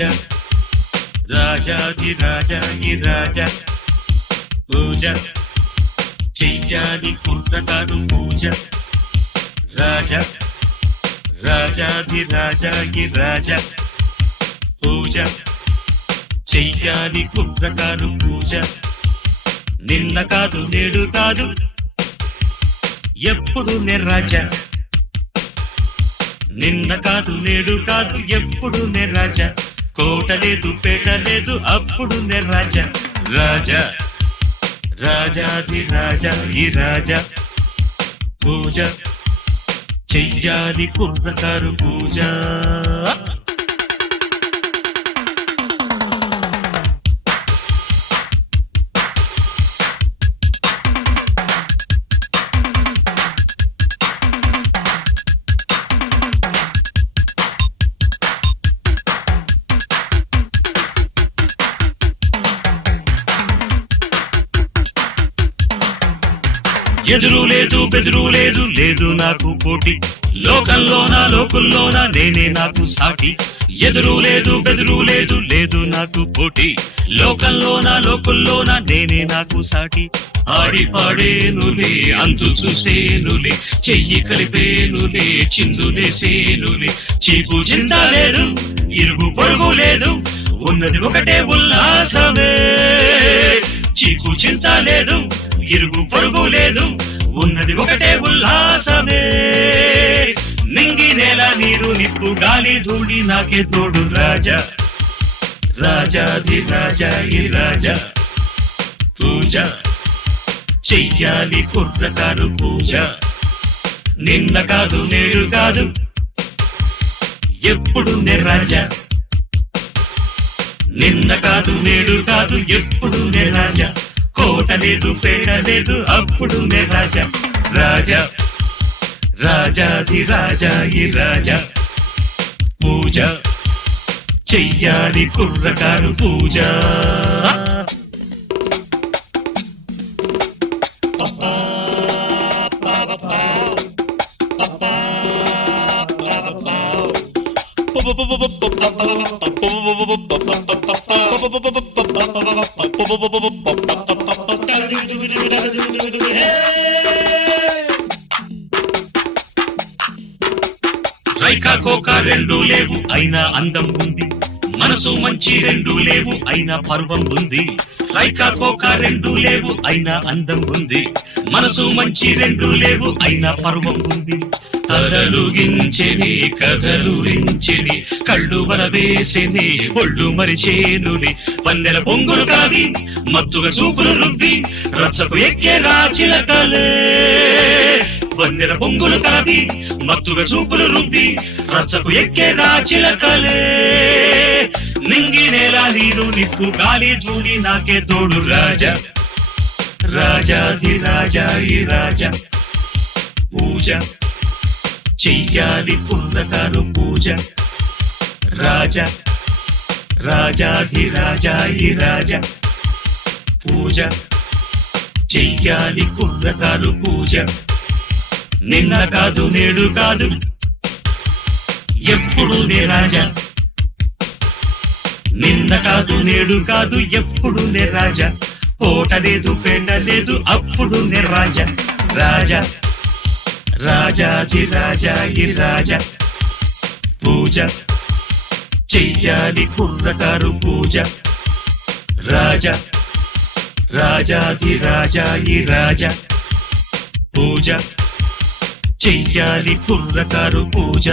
రాజా రాజాధిరాజా ఈ రాజా పూజ చెయ్యాలి కుర్రకారు పూజ రాజా రాజాధిరాజా ఈ రాజా పూజ చెయ్యాలి కుర్రకారు పూజ నిన్న కాదు నేడు కాదు ఎప్పుడు నే రాజా నిన్న కాదు నేడు కాదు ఎప్పుడు నే రాజా కోట లేదు పేట లేదు అప్పుడు నే రాజా రాజా రాజాధిరాజా ఈ రాజా పూజ చెయ్యాలి కుర్రకారు పూజ ఎదురు లేదు బెదురు లేదు లేదు నాకు పోటీ లోకంలోనా లోకుల్లోనా నేనే నాకు సాటి ఎదురు లేదు బెదురు లేదు లేదు నాకు పోటీ లోకంలోనా లోకుల్లోనా నేనే నాకు సాటి ఆడి పాడేనులే అంతు చూసేనులే చెయ్యి కలిపేనులే చిందులేసేనులే చీకు చింత లేదు ఇరుగు పొరుగు లేదు ఉన్నది ఒకటే ఉల్లాసమే చీకు చింత లేదు ఇరుగు పొరుగు లేదు ఉన్నది ఒకటే ఉల్లాసమే నింగి నేల నీరు నిప్పు గాలి ధూళి నాకే తోడు రాజా రాజాధిరాజా ఈ రాజా పూజ చెయ్యాలి కుర్రకారు పూజ నిన్న కాదు నేడు కాదు ఎప్పుడు నే రాజా నిన్న కాదు నేడు కాదు ఎప్పుడు నే రాజా కోట లేదు పేట లేదు అప్పుడు నే రాజా రాజా రాజాధిరాజా ఈ రాజా పూజ చెయ్యాలి కుర్రకారు పూజ రైకా కోక రెండు లేవు అయినా అందం ఉంది మనసు మంచి రెండు లేవు అయినా పర్వం ఉంది రైకా కోక రెండు లేవు అయినా అందం ఉంది మనసు మంచి రెండు లేవు అయినా పర్వం ఉంది తలలుగించెని కథలురించెని కళ్ళు వరవేసెని ఒళ్ళు మరిచేనుని పన్నెల పొంగులు కాగి మత్తుగా చూపులు రుద్ది రచ్చకు ఎక్కే రాచిలకలే వన్నెల పొంగులు కాగి మత్తుగా చూపులు రుద్ది రచ్చకు ఎక్కే రాచిలకలే నింగి నేల నీరు నిప్పు గాలి జూడి నాకే తోడు రాజా రాజాధిరాజా ఈ రాజా పూజ చెయ్యాలి కుర్రకారు పూజ రాజా రాజాధిరాజా ఈ రాజా పూజ చెయ్యాలి కుర్రకారు పూజ నిన్న కాదు నేడు కాదు ఎప్పుడు నే రాజా నిన్న కాదు నేడు కాదు ఎప్పుడు నే రాజా కోట లేదు పేట లేదు అప్పుడు నే రాజా రాజా రాజాధిరాజా ఈ రాజా పూజ చెయ్యాలి కుర్రకారు పూజ రాజా రాజాధిరాజా ఈ రాజా పూజ చెయ్యాలి కుర్రకారు పూజ